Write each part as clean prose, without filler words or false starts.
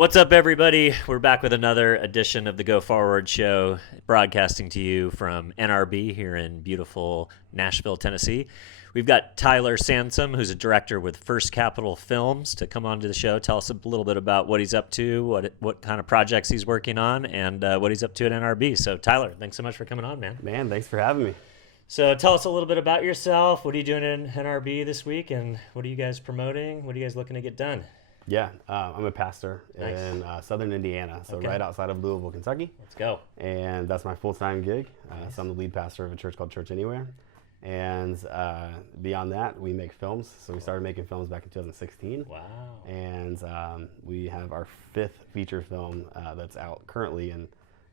What's up, everybody? We're back with another edition of the Go Forward Show, broadcasting to you from NRB here in beautiful Nashville, Tennessee. We've got Tyler Sansom, who's a director with First Capital Films, to come on to the show, tell us a little bit about what he's up to, what kind of projects he's working on, and what he's up to at NRB. So, Tyler, thanks so much for coming on, man. Man, thanks for having me. So tell us a little bit about yourself. What are you doing in NRB this week, and what are you guys promoting? What are you guys looking to get done? Yeah, I'm a pastor Nice. in southern Indiana, so Okay. right outside of Louisville, Kentucky. Let's go. And that's my full-time gig. Nice. So I'm the lead pastor of a church called Church Anywhere. And beyond that, we make films. So we started making films back in 2016. Wow. And we have our fifth feature film that's out currently, and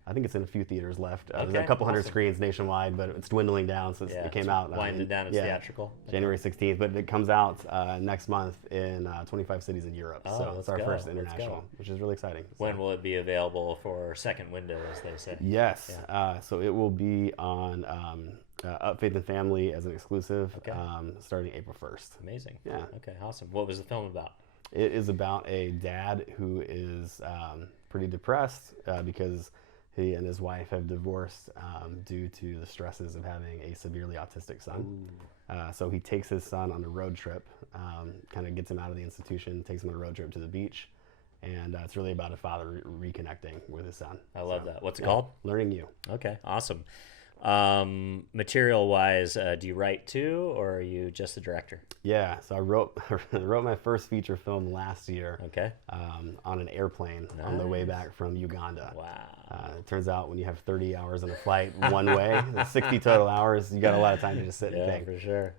I think it's in a few theaters left. There's Okay, a couple hundred awesome. screens nationwide, but it's dwindling down since it came out. Winding down. It's theatrical. January 16th, but it comes out next month in 25 cities in Europe. Oh, So let's it's our go. first Let's international, go. which is really exciting. When will it be available for second window, as they say? Yes. So it will be on Up Faith and Family as an exclusive Okay. starting April 1st. Amazing. Yeah. Okay, awesome. What was the film about? It is about a dad who is pretty depressed because he and his wife have divorced due to the stresses of having a severely autistic son. So he takes his son on a road trip, kind of gets him out of the institution, takes him on a road trip to the beach, and it's really about a father reconnecting with his son. I love that. What's it called? Learning You. Okay, awesome. Material-wise, do you write too, or are you just the director? Yeah, so I wrote my first feature film last year Okay. on an airplane on the way Nice. back from Uganda. Wow. It turns out when you have 30 hours on a flight one way, 60 total hours, you got a lot of time to just sit and Yeah, think. for sure.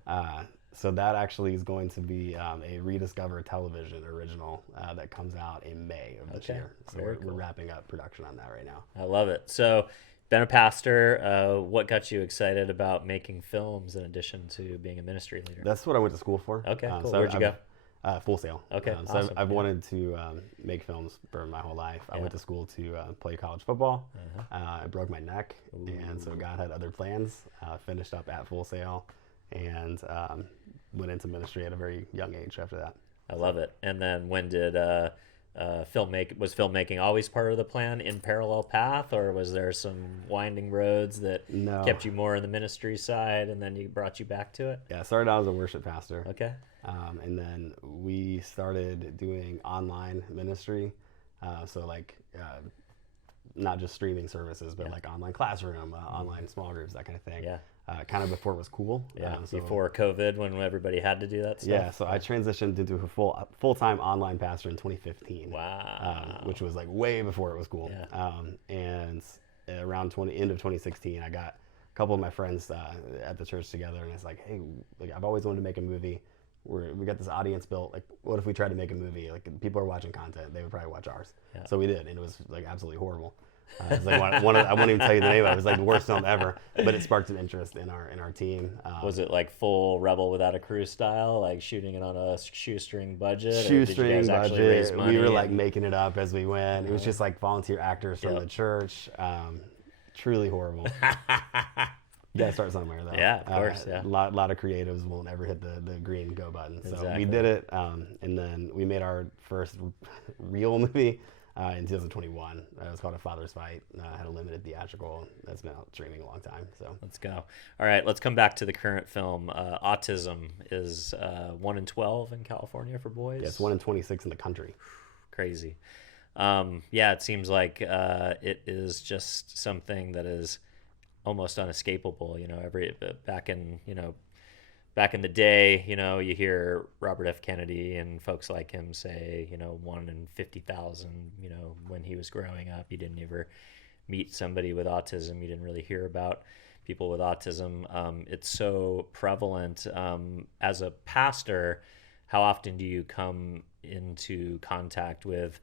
So that actually is going to be a Rediscover Television original that comes out in May of this Okay, year. So very we're cool. wrapping up production on that right now. I love it. So, been a pastor. What got you excited about making films in addition to being a ministry leader? That's what I went to school for. Okay, cool. So Where'd you go? Full Sail. Okay, So awesome. I've wanted to make films for my whole life. I Yeah. went to school to play college football. Uh-huh. I broke my neck, and so God had other plans. Finished up at Full Sail, and went into ministry at a very young age after that. I love it. And then when did was filmmaking always part of the plan in parallel path, or was there some winding roads that No. kept you more in the ministry side and then you brought you back to it? Yeah, I started out as a worship pastor. Okay. And then we started doing online ministry. So like not just streaming services, but like online classroom, online small groups, that kind of thing. Yeah. Kind of before it was cool. Yeah. So, Before COVID, when everybody had to do that stuff. yeah, so I transitioned into a full-time online pastor in 2015. Wow. Which was like way before it was cool. Yeah. And around end of 2016, I got a couple of my friends at the church together, and it's like, hey, like I've always wanted to make a movie. We got this audience built. Like, what if we tried to make a movie? Like, people are watching content, they would probably watch ours. Yeah. So we did, and it was like absolutely horrible. It's like I won't even tell you the name of it. It was like the worst film ever, but it sparked an interest in our team. Was it like full Rebel Without a Crew style, like shooting it on a shoestring budget? Or did you Shoestring guys actually raise budget. money We were like and- making it up as we went. It was just like volunteer actors from Yep. the church. Truly horrible. You gotta start somewhere though. Yeah, of course, yeah. A lot of creatives will never hit the green go button. So Exactly. we did it, and then we made our first real movie in 2021. It was called A Father's Fight. Had a limited theatrical. That's been out streaming a long time. So Let's go. All right, let's come back to the current film. Autism is 1 in 12 in California for boys. yeah, it's 1 in 26 in the country. Crazy. Yeah, it seems like it is just something that is almost unescapable. Back in the day, you hear Robert F. Kennedy and folks like him say, 1 in 50,000. When he was growing up, you didn't ever meet somebody with autism. You didn't really hear about people with autism. It's so prevalent. As a pastor, how often do you come into contact with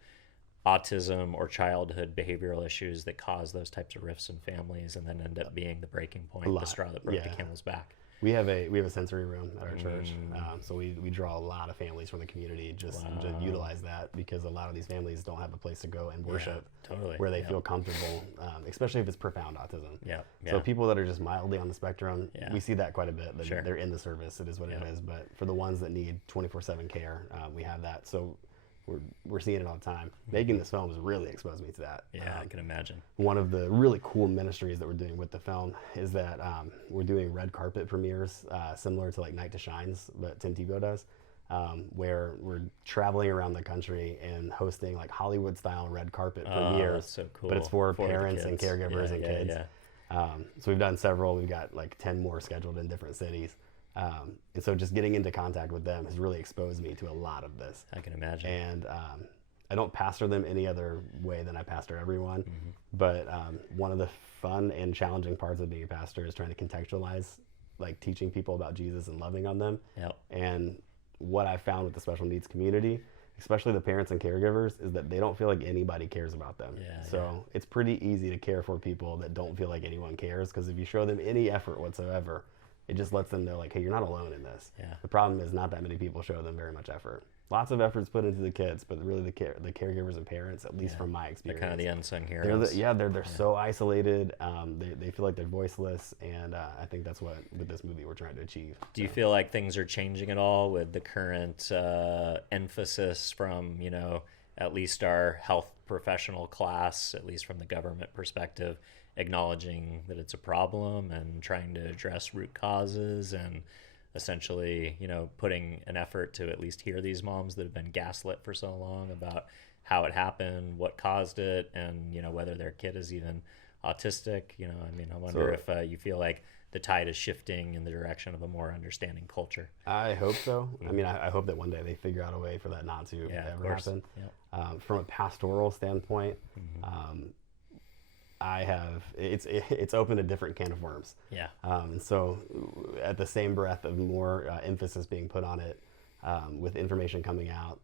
autism or childhood behavioral issues that cause those types of rifts in families and then end up being the breaking point, the straw that broke the camel's back? We have a sensory room at our church, so we draw a lot of families from the community just to utilize that, because a lot of these families don't have a place to go and worship totally. where they Yeah. feel comfortable, especially if it's profound autism. Yeah. So people that are just mildly on the spectrum, Yeah. we see that quite a bit. That Sure. They're in the service, it is what it Yeah. is. But for the ones that need 24/7 care, we have that. So we're seeing it all the time. Making this film has really exposed me to that. Yeah, I can imagine. One of the really cool ministries that we're doing with the film is that we're doing red carpet premieres, similar to like Night to Shines, but Tim Tebow does, where we're traveling around the country and hosting like Hollywood-style red carpet premieres. That's so cool. But it's for the parents and kids. caregivers and kids. So we've done several. We've got like 10 more scheduled in different cities. And so just getting into contact with them has really exposed me to a lot of this. I can imagine. And I don't pastor them any other way than I pastor everyone. But one of the fun and challenging parts of being a pastor is trying to contextualize, like teaching people about Jesus and loving on them. Yep. And what I found with the special needs community, especially the parents and caregivers, is that they don't feel like anybody cares about them. So it's pretty easy to care for people that don't feel like anyone cares, because if you show them any effort whatsoever, it just lets them know, like, hey, you're not alone in this. The problem is not that many people show them very much effort. Lots of effort's put into the kids, but really the caregivers and parents, at least from my experience, they're kind of the unsung heroes. They're so isolated. They feel like they're voiceless, and I think that's what with this movie we're trying to achieve. Do you feel like things are changing at all with the current emphasis from, you know, at least our health professional class, at least from the government perspective, acknowledging that it's a problem and trying to address root causes and essentially, you know, putting an effort to at least hear these moms that have been gaslit for so long about how it happened, what caused it, and, you know, whether their kid is even autistic. You know, I mean, I wonder if you feel like the tide is shifting in the direction of a more understanding culture. I hope so. I mean, I hope that one day they figure out a way for that not to ever happen. From a pastoral standpoint, it's opened a different can of worms. And so at the same breath of more emphasis being put on it, with information coming out,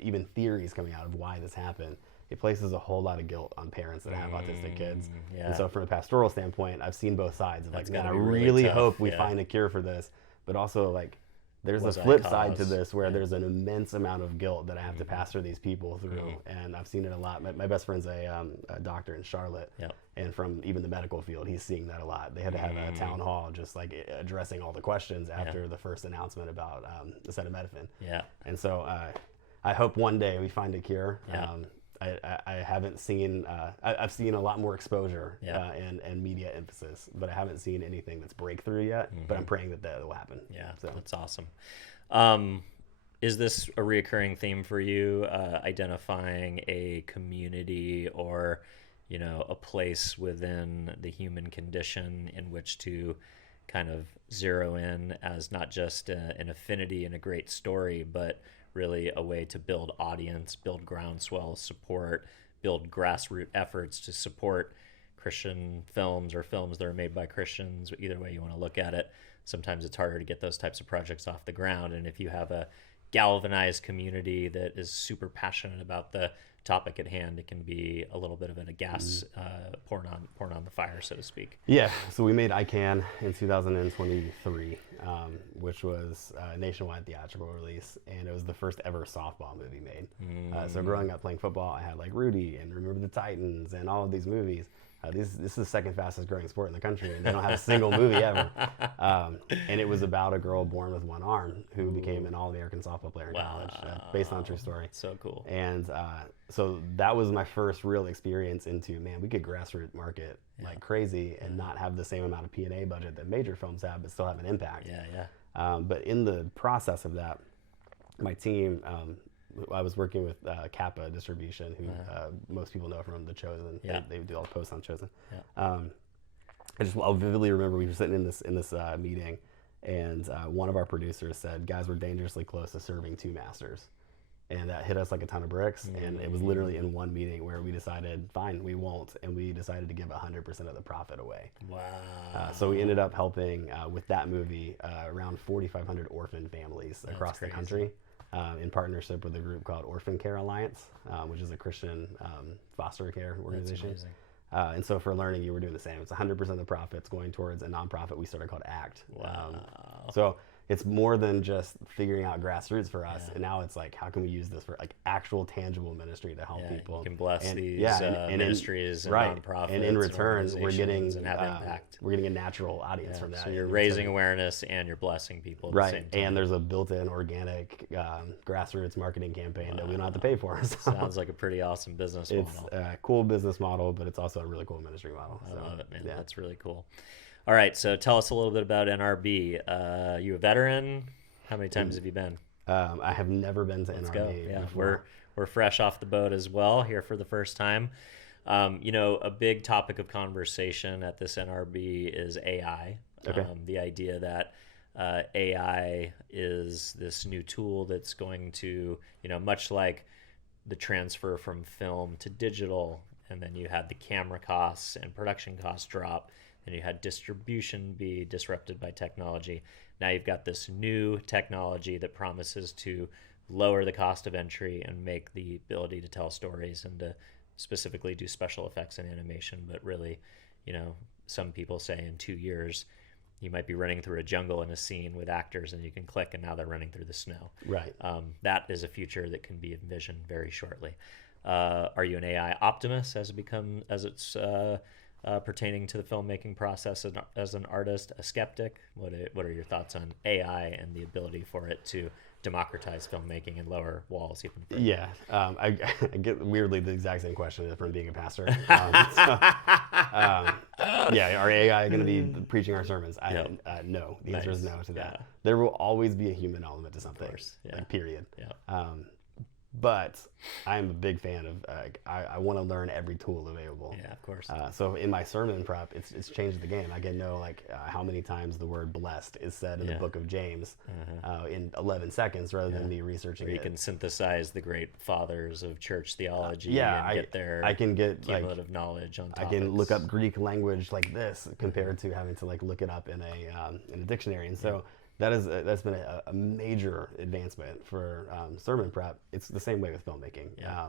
even theories coming out of why this happened, it places a whole lot of guilt on parents that have autistic kids. And so from a pastoral standpoint, I've seen both sides of, like, man, I really hope we find a cure for this, but also, like, there's a flip side to this where there's an immense amount of guilt that I have to pastor these people through. And I've seen it a lot. My best friend's a doctor in Charlotte. And from even the medical field, he's seeing that a lot. They had to have a town hall just like addressing all the questions after the first announcement about acetaminophen. And so I hope one day we find a cure. I haven't seen, I've seen a lot more exposure and media emphasis, but I haven't seen anything that's breakthrough yet, but I'm praying that will happen. So that's awesome. Is this a reoccurring theme for you, identifying a community or, you know, a place within the human condition in which to kind of zero in as not just an affinity and a great story, but really a way to build audience, build groundswell support, build grassroots efforts to support Christian films or films that are made by Christians, either way you want to look at it. Sometimes it's harder to get those types of projects off the ground. And if you have a galvanized community that is super passionate about the topic at hand, it can be a little bit of a gas pouring on the fire, so to speak. So we made I Can in 2023, which was a nationwide theatrical release, and it was the first ever softball movie made. So growing up playing football, I had like Rudy and Remember the Titans and all of these movies. This is the second fastest growing sport in the country, and they don't have a single movie ever. And it was about a girl born with one arm who became an All-American softball player in college, based on a true story. So cool. And so that was my first real experience into, man, we could grassroots market like crazy and not have the same amount of P&A budget that major films have, but still have an impact. But in the process of that, my team, I was working with Kappa Distribution, who most people know from The Chosen. They do all the posts on Chosen. I'll vividly remember we were sitting in this meeting, and one of our producers said, "Guys, we're dangerously close to serving two masters," and that hit us like a ton of bricks. And it was literally in one meeting where we decided, fine, we won't, and we decided to give 100% of the profit away. So we ended up helping with that movie around 4,500 orphan families across the country. In partnership with a group called Orphan Care Alliance, which is a Christian foster care organization. And so for Learning You, we're doing the same. It's 100% of the profits going towards a nonprofit we started called ACT. So it's more than just figuring out grassroots for us. Yeah. And now it's like, how can we use this for like actual tangible ministry to help people? You can bless and, these in, ministries and right. nonprofits, and in return, we're getting and have impact. We're getting a natural audience from that. So you're raising awareness and you're blessing people at the same time. And there's a built-in organic grassroots marketing campaign that we don't have to pay for. So sounds like a pretty awesome business model. It's a cool business model, but it's also a really cool ministry model. I love it, man. Yeah. That's really cool. All right, so tell us a little bit about NRB. You a veteran? How many times have you been? I have never been to NRB before. We're fresh off the boat as well, here for the first time. A big topic of conversation at this NRB is AI. Okay. The idea that AI is this new tool that's going to, much like the transfer from film to digital, and then you had the camera costs and production costs drop, and you had distribution be disrupted by technology. Now you've got this new technology that promises to lower the cost of entry and make the ability to tell stories and to specifically do special effects and animation. But really, some people say in 2 years, you might be running through a jungle in a scene with actors and you can click and now they're running through the snow. Right. That is a future that can be envisioned very shortly. Are you an AI optimist as it's pertaining to the filmmaking process as an artist, a skeptic? What are your thoughts on AI and the ability for it to democratize filmmaking and lower walls even further? Yeah, I get weirdly the exact same question from being a pastor. Are AI going to be preaching our sermons? No. The answer is no to that. Yeah. There will always be a human element to something. Of course. Yeah. Like, period. Yeah. But I'm a big fan of, I want to learn every tool available. Yeah, of course. So in my sermon prep, it's changed the game. I can know how many times the word blessed is said in the book of James in 11 seconds rather than me researching it. You can synthesize the great fathers of church theology and get their cumulative knowledge on topics. I can look up Greek language like this compared to having to look it up in a dictionary. And so that's been a major advancement for sermon prep. It's the same way with filmmaking. Yeah.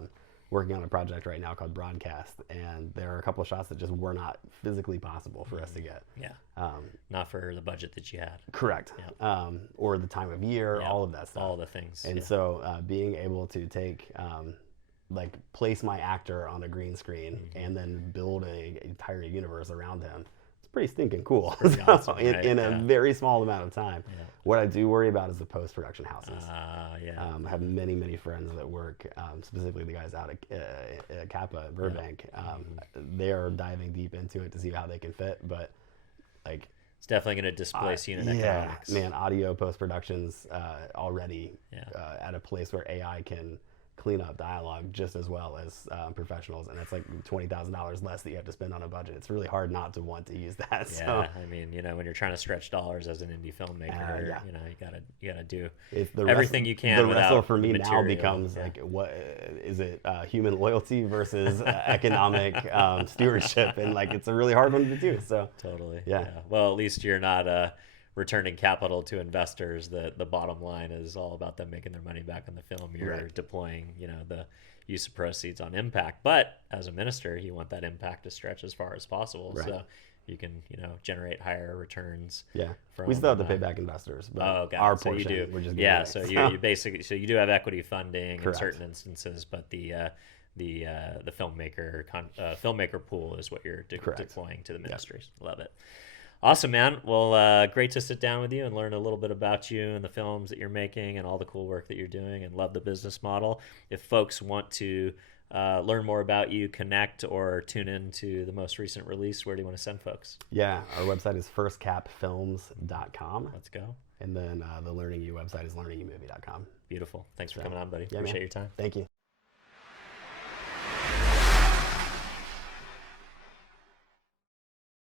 Working on a project right now called Broadcast, and there are a couple of shots that just were not physically possible for us to get. Yeah. Not for the budget that you had. Correct. Yeah. Or the time of year, all of that stuff. All the things. And so being able to take place my actor on a green screen and then build an entire universe around him, pretty stinking cool. Awesome, in a very small amount of time. Yeah. What I do worry about is the post-production houses. I have many friends that work, specifically the guys out at Kappa in Burbank. They are diving deep into it to see how they can fit, but it's definitely going to displace unit economics. Man, audio post-production's already at a place where AI can clean up dialogue just as well as professionals, and it's $20,000 less that you have to spend on a budget. It's really hard not to want to use that. Yeah, I mean, when you're trying to stretch dollars as an indie filmmaker, you gotta do everything you can. The wrestle for me now becomes what is it? Human loyalty versus economic stewardship, and it's a really hard one to do. So totally. Yeah. Well, at least you're not returning capital to investors. The bottom line is all about them making their money back on the film. You're deploying, the use of proceeds on impact. But as a minister, you want that impact to stretch as far as possible. Right. So you can, generate higher returns. Yeah. We still have to pay back investors, but our portion, so you do. We're just so you basically, you do have equity funding in certain instances, but the filmmaker pool is what you're deploying to the ministries. Yep. Love it. Awesome, man. Well, great to sit down with you and learn a little bit about you and the films that you're making and all the cool work that you're doing, and love the business model. If folks want to learn more about you, connect, or tune in to the most recent release, where do you want to send folks? Yeah, our website is firstcapfilms.com. Let's go. And then the Learning You website is learningyoumovie.com. Beautiful. Thanks for coming on, buddy. Appreciate your time. Thank you.